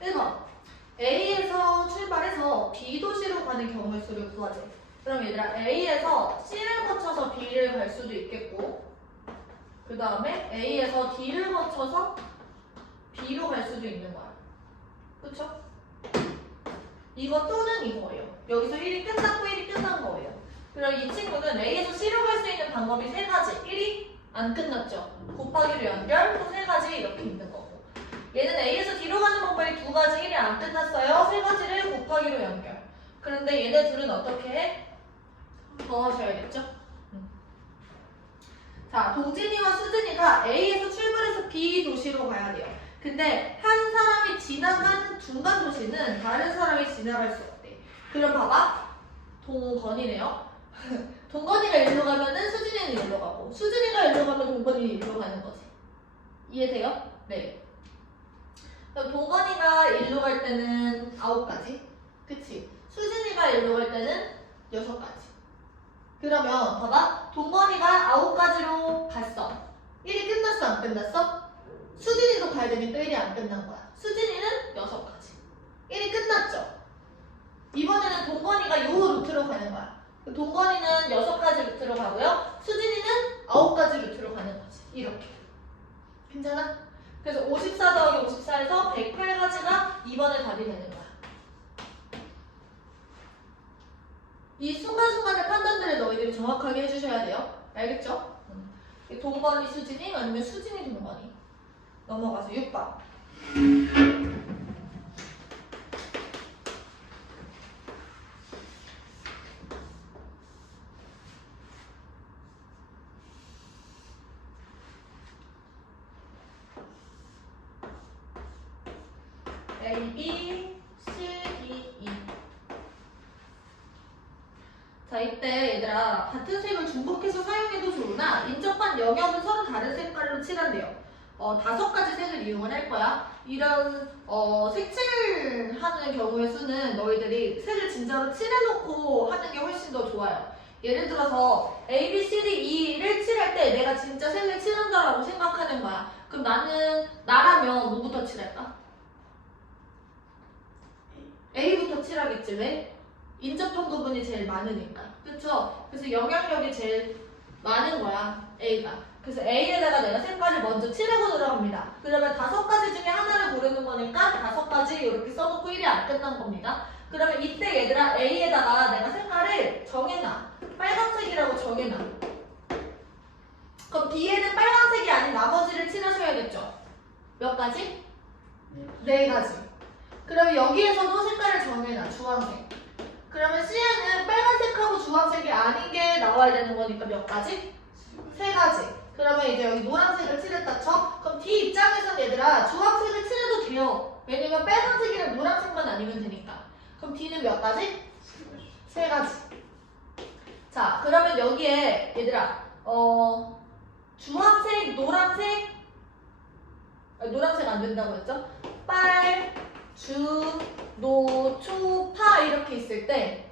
1번 A에서 출발해서 B 도시로 가는 경우의 수를 구하지. 그럼 얘들아 A에서 C를 거쳐서 B를 갈 수도 있겠고 그 다음에 A에서 D를 거쳐서 B로 갈 수도 있는 거야. 그쵸? 이거 또는 이거예요. 여기서 1이 끝났고 1이 끝난 거예요. 그럼 이 친구는 A에서 C로 갈 수 있는 방법이 3가지. 1이 안 끝났죠. 곱하기로 연결, 또 3가지 이렇게 있는 거고. 얘는 A에서 D로 가는 방법이 2가지. 1이 안 끝났어요. 3가지를 곱하기로 연결. 그런데 얘네 둘은 어떻게 해? 더하셔야겠죠? 자, 동진이와 수진이가 A에서 출발해서 B 도시로 가야 돼요. 근데 한 사람이 지나간 중간 도시는 다른 사람이 지나갈 수 없대. 그럼 봐봐. 동건이네요. 동건이가 일로 가면은 수진이는 일로 가고 수진이가 일로 가면 동건이는 일로 가는 거지. 이해돼요? 네. 그럼 동건이가 일로 갈 때는 9가지. 그치? 수진이가 일로 갈 때는 6가지. 그러면 봐봐. 동건이가 9가지로 갔어. 1이 끝났어? 안 끝났어? 수진이도 가야 되니까 1이 안 끝난 거야. 수진이는 6가지. 1이 끝났죠? 이번에는 동건이가 요 루트로 가는 거야. 동건이는 6가지 루트로 가고요. 수진이는 9가지 루트로 가는 거지. 이렇게. 괜찮아? 그래서 54 더하기 54에서 108가지가 이번에 답이 되는 거야. 이 순간순간의 판단들을 너희들이 정확하게 해주셔야 돼요. 알겠죠? 동건이 수진이 아니면 수진이 동건이. 넘어가서 6번. A, B, C, D, E. 자, 이때 얘들아 같은 색을 중복해서 사용해도 좋으나 인접한 영역은 서로 다른 색깔로 칠한대요. 5가지 색을 이용을 할 거야. 이런 색칠하는 경우의 수는 너희들이 색을 진짜로 칠해놓고 하는 게 훨씬 더 좋아요. 예를 들어서 A, B, C, D, E를 칠할 때 내가 진짜 색을 칠한다라고 생각하는 거야. 그럼 나라면 뭐부터 칠할까? A부터 칠하겠지. 왜? 인접한 부분이 제일 많으니까. 그쵸? 그래서 영향력이 제일 많은 거야. A가. 그래서 A에다가 내가 색깔을 먼저 칠하고 들어갑니다. 그러면 5가지 중에 하나를 고르는 거니까 5가지 이렇게 써놓고 1이 안 끝난 겁니다. 그러면 이때 얘들아 A에다가 내가 색깔을 정해놔. 빨간색이라고 정해놔. 그럼 B에는 빨간색이 아닌 나머지를 칠하셔야겠죠? 몇 가지? 4가지. 그러면 여기에서도 색깔을 정해놔. 주황색. 그러면 C에는 빨간색하고 주황색이 아닌 게 나와야 되는 거니까 몇 가지? 3가지. 그러면 이제 여기 노란색을 칠했다 쳐? 그럼 D 입장에서는 얘들아 주황색을 칠해도 돼요. 왜냐면 빨간색이랑 노란색만 아니면 되니까. 그럼 D는 몇 가지? 3가지. 자, 그러면 여기에 얘들아 주황색, 노란색 노란색 안 된다고 했죠? 빨, 주, 노, 초, 파 이렇게 있을 때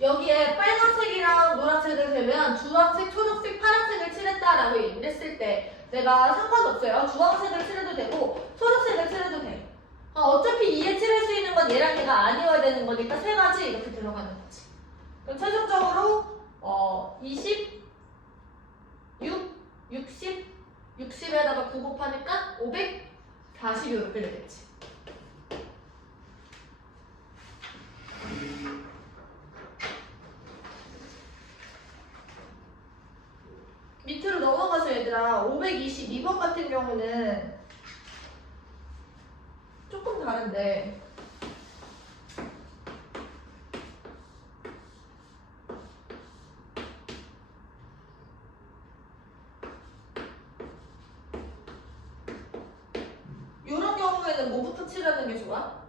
여기에 빨간색이랑 노란색을 대면 주황색, 초록색, 파란색을 칠했다라고 얘기를 했을 때 내가 상관없어요. 주황색을 칠해도 되고 초록색을 칠해도 돼. 어차피 2에 칠할 수 있는 건 얘랑 얘가 아니어야 되는 거니까 3가지 이렇게 들어가는 거지. 그럼 최종적으로 20, 6, 60, 60에다가 9 곱하니까 540 이렇게 되겠지. 밑으로 넘어가서 얘들아 522번 같은 경우는 조금 다른데 이런 경우에는 뭐부터 칠하는 게 좋아?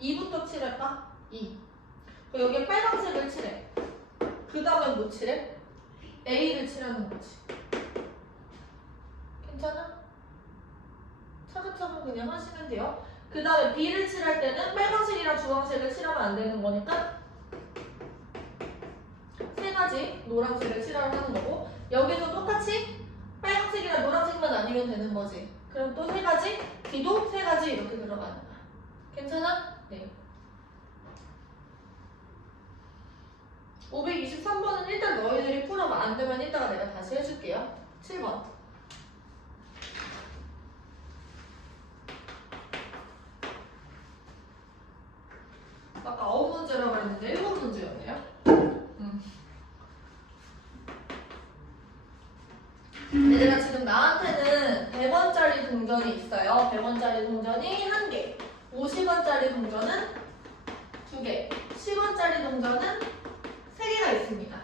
2부터 칠할까? 2. 여기에 빨간색을 칠해. 그 다음에 뭐 칠해? A를 칠하는 거지. 괜찮아? 차근차근 그냥 하시면 돼요. 그 다음에 B를 칠할 때는 빨간색이랑 주황색을 칠하면 안 되는 거니까 3가지 노란색을 칠하는 거고 여기서 똑같이 빨간색이랑 노란색만 아니면 아니면 되는 거지. 그럼 또 세 가지, D도 세 가지 이렇게 들어가는 거야. 괜찮아? 네. 523번은 일단 너희들이 풀어봐. 안 되면 이따가 내가 다시 해줄게요. 7번. 아까 9문제라고 했는데 7문제였네요. 얘들아 지금 나한테는 100원짜리 동전이 있어요. 100원짜리 동전이 1개, 50원짜리 동전은 2개, 10원짜리 동전은 3개가 있습니다.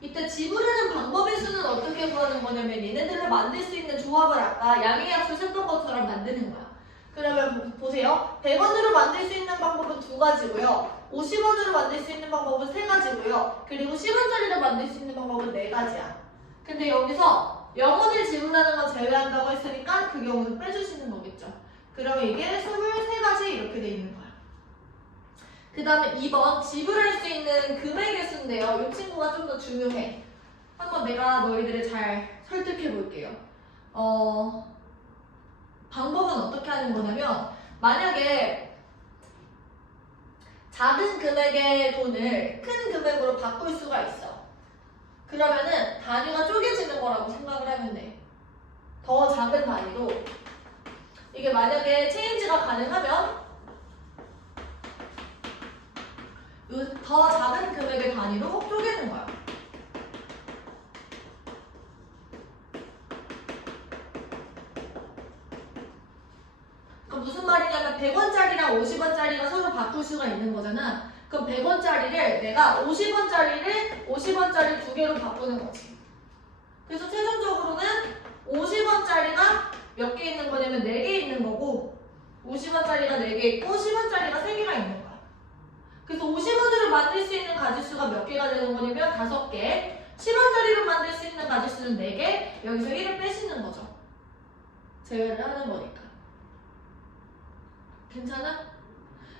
이때 지불하는 방법의 수는 어떻게 구하는 거냐면 얘네들을 만들 수 있는 조합을 아까 양의약수 셌던 것처럼 만드는 거야. 그러면 보세요. 100원으로 만들 수 있는 방법은 2가지고요. 50원으로 만들 수 있는 방법은 3가지고요. 그리고 10원짜리로 만들 수 있는 방법은 4가지야. 근데 여기서 0원을 지불하는 건 제외한다고 했으니까 그 경우는 빼주시는 거겠죠. 그러면 이게 23가지 이렇게 돼 있는 거야. 그 다음에 2번 지불할 수 있는 금액의 수인데요. 이 친구가 좀 더 중요해. 한번 내가 너희들을 잘 설득해 볼게요. 방법은 어떻게 하는 거냐면 만약에 작은 금액의 돈을 큰 금액으로 바꿀 수가 있어. 그러면은 단위가 쪼개지는 거라고 생각을 하면 돼. 더 작은 단위로. 이게 만약에 체인지가 가능하면 더 작은 금액의 단위로 쪼개는 거야. 그러니까 무슨 말이냐면 100원짜리랑 50원짜리가 서로 바꿀 수가 있는 거잖아. 그럼 100원짜리를 내가 50원짜리를 50원짜리 2개로 바꾸는 거지. 그래서 최종적으로는 50원짜리가 몇 개 있는 거냐면 4개 있는 거고 50원짜리가 4개 있고 10원짜리가 3개가 있는 거야. 그래서 50원으로 만들 수 있는 가지수가 몇 개가 되는 거냐면 5개, 10원짜리로 만들 수 있는 가지수는 4개, 여기서 1을 빼시는 거죠. 제외를 하는 거니까. 괜찮아?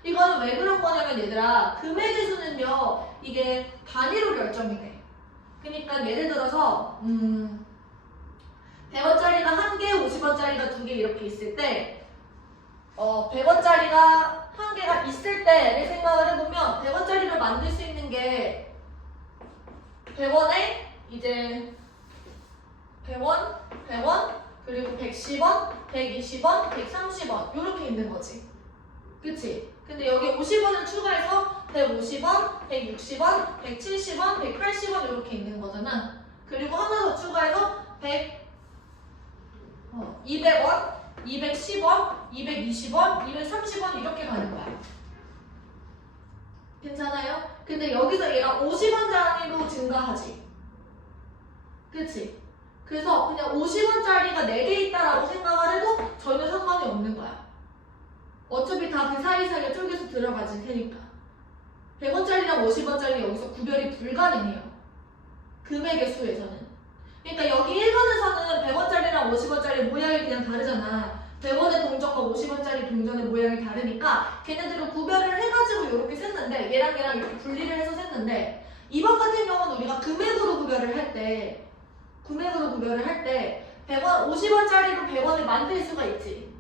이거는 왜 그런 거냐면 얘들아 금액의 수는요 이게 단위로 결정이 돼. 그러니까 예를 들어서 100원짜리가 1개, 50원짜리가 2개 이렇게 있을 때 100원짜리가 1개가 있을 때를 생각을 해보면 100원짜리로 만들 수 있는 게 100원에 이제 100원, 100원, 그리고 110원, 120원, 130원 이렇게 있는 거지. 그치? 근데 여기 50원을 추가해서 150원, 160원, 170원, 180원 이렇게 있는 거잖아. 그리고 하나 더 추가해서 200원, 210원, 220원, 230원 이렇게 가는 거야. 괜찮아요? 근데 여기서 얘가 50원 단위로 증가하지. 그치? 그래서 그냥 50원짜리가 4개 있다라고 생각을 해도 전혀 상관이 없는 거야. 어차피 다 그 사이사이에 쪼개서 들어가질 테니까. 100원짜리랑 50원짜리 여기서 구별이 불가능해요. 금액의 수에서는. 그러니까 여기 1번에서는 100원짜리랑 50원짜리 모양이 그냥 다르잖아. 100원의 동전과 50원짜리 동전의 모양이 다르니까 걔네들을 구별을 해가지고 이렇게 셌는데 얘랑 얘랑 이렇게 분리를 해서 셌는데 2번 같은 경우는 우리가 금액으로 구별을 할 때 100원, 50원짜리로 100원을 만들 수가 있지.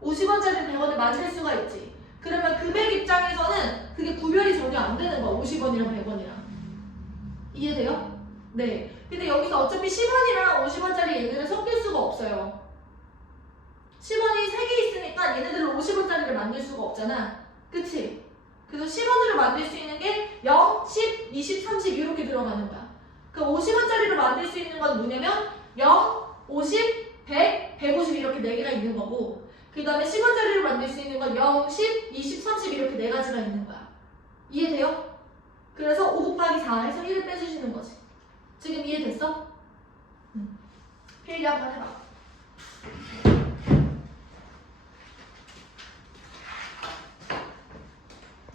50원짜리 100원을 만들 수가 있지. 그러면 금액 입장에서는 그게 구별이 전혀 안 되는 거야. 50원이랑 100원이랑. 이해돼요? 네. 근데 여기서 어차피 10원이랑 50원짜리 얘네를 섞일 수가 없어요. 10원이 3개 있으니까 얘네들을 50원짜리를 만들 수가 없잖아. 그치? 그래서 10원으로 만들 수 있는 게 0, 10, 20, 30 이렇게 들어가는 거야. 그 50원짜리로 만들 수 있는 건 뭐냐면 0, 50, 100, 150 이렇게 4개가 있는 거고 그 다음에 10원짜리로 만들 수 있는 건 0, 10, 20, 30 이렇게 4가지가 있는 거야. 이해돼요? 그래서 5 곱하기 4 해서 1을 빼주시는 거지. 지금 이해됐어? 필기 한번 해봐.